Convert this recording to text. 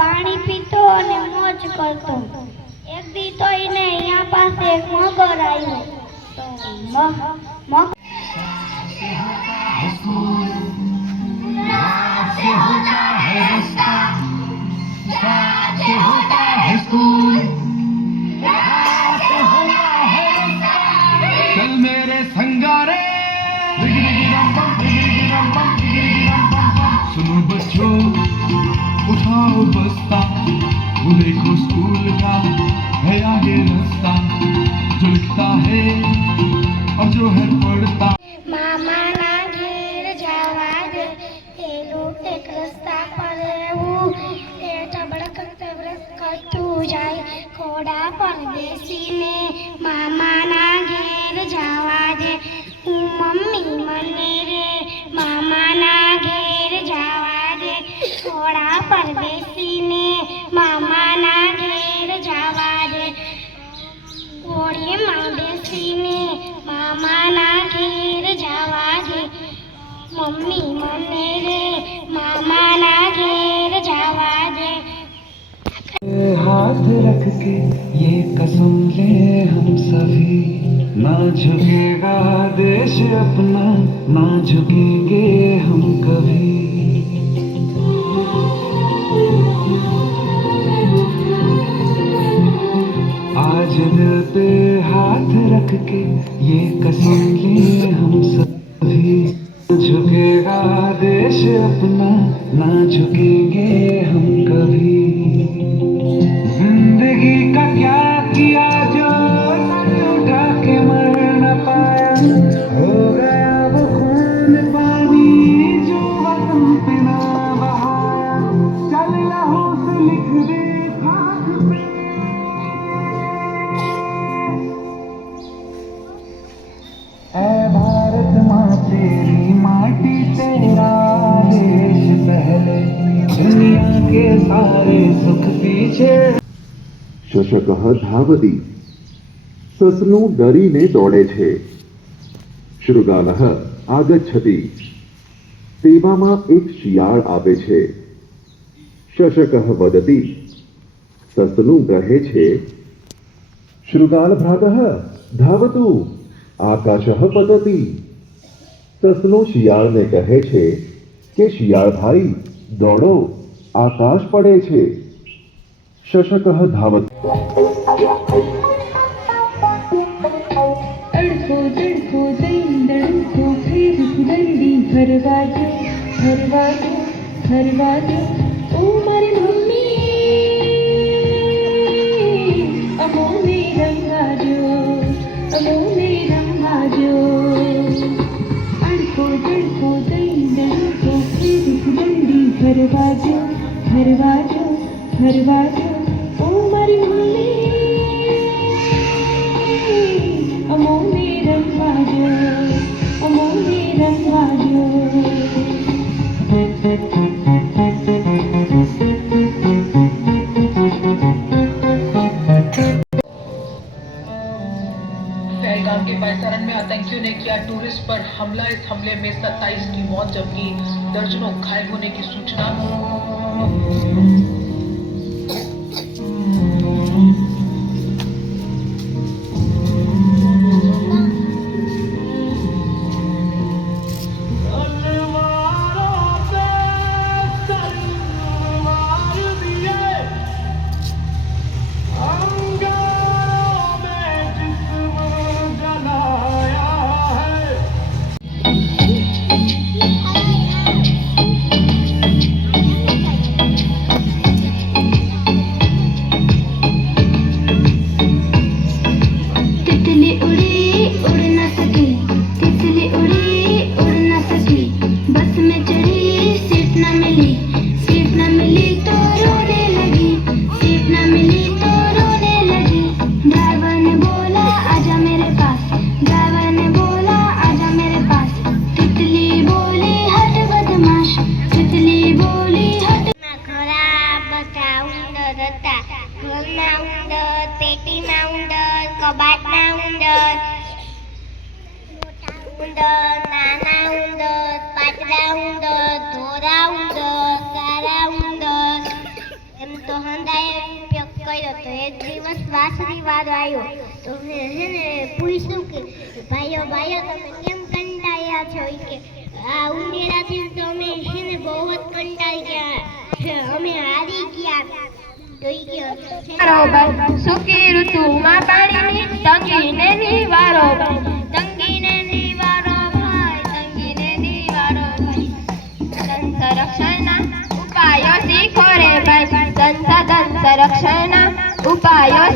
પાણી પીતો અને મોજ કરતો. એક દી તો એને અહીંયા પાસે એક મગર આવ્યો. તો મગર चल मेरे संगारे सुनो बच्चों उठाओ बस्ता वो देखो स्कूल का है आगे रास्ता जो लिखता है और जो है पढ़ता. મામાના ઘેર જવા દે એનું એક રસ્તા પર રહેવું એ ચબડક ચબડક કરતું જાય ઘોડા પર બેસીને મામાના ઘેર જવા દે મમ્મી મને રે મામાના ઘેર જવા દે ઘોડા પર બેસીને મામાના ઘેર જવા દે ઘોડીમાં બેસીને મામાના ઘેર જવા દે મમ્મી મને રે મામાના ઘેર જવા દે. हाथ रख के ये कसम ले हम सभी ना झुकेगा देश अपना ना झुकेंगे हम कभी. आज दिल पे हाथ रख के ये कसम ले हम सभी झुकेगा देश अपना ना झुकेंगे हम कभी. जिंदगी का क्या किया जो सर उठा के मर न पाया हो गया वो खून पानी जो वतन पे ना बहाया चल लहू से लिख दे खाक पे. ऐ भारत माँ तेरी माटी तेरा देश पहले दुनिया के सारे सुख पीछे. શશકઃ ધાવતી સસલું ડરીને દોડે છે. શૃગાલઃ આગચ્છતિ તેવામાં એક શિયાળ આવે છે. શશકઃ વદતિ સસલું કહે છે શૃગાલ ભ્રાતઃ ધાવતુ આકાશઃ પતતિ. સસલું શિયાળને કહે છે કે શિયાળ ભાઈ દોડો આકાશ પડે છે. શશકઃ ધાવત अड़को जड़को दईंदड़ को फिर दंडी हरवाजो हरवाजो हरवाजो ओ मारी मम्मी अमो ने रंगाजो अड़को जड़को दईंदड़ को फिर दंडी हरवाजो हरवाजो हरवाजो ओ मारी मम्मी अमोने रंगवाजो अमोने रंगवाजो. पहलगाम के पायसारन में आतंकियों ने किया टूरिस्ट पर हमला. इस हमले में 27 की मौत जबकि दर्जनों घायल होने की सूचना. તો હંધાએ ઉપયોગ કર્યો તો એક દિવસ વાસળી વાળો આવ્યો તો મેં છે ને પૂછ્યું કે ભાઈઓ તમે કેમ કંટાળ્યા છો ઈ કે આ ઉંદેડાથી તો અમે છે ને બહુ જ કંટાળી ગયા અમે હારી ગયા તો ઈ કે બરોબર સૂકી ઋતુમાં પાણીની તંગીને નિવારો તંગીને નિવારો ભાઈ તંગીને નિવારો ભાઈ સંરક્ષણના ઉપાયો શીખો રે ભાઈ સંરક્ષણના ઉપાયો